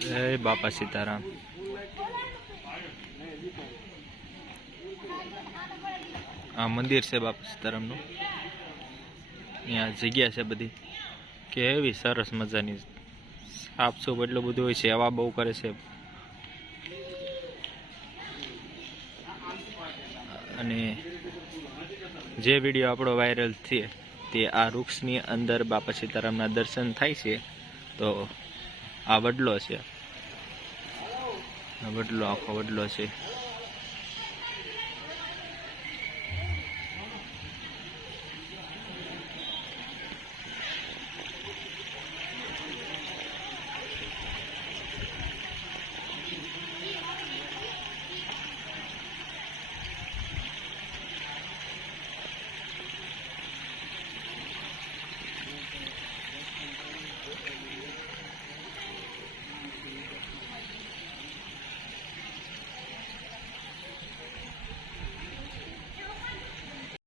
જય બાપા સીતારામ. આ મંદિર છે બાપા સીતારામનું. અહીંયા જગ્યા છે બધી કેવી સરસ મજાની, સાફ સૂફ એટલું બધું હોય છે, હવા બહુ કરે છે. અને જે વિડીયો આપણો વાયરલ થયો તે આ વૃક્ષની અંદર બાપા સીતારામના દર્શન થાય છે. તો આ વડલો છે, વડલો આખો વડલો છે.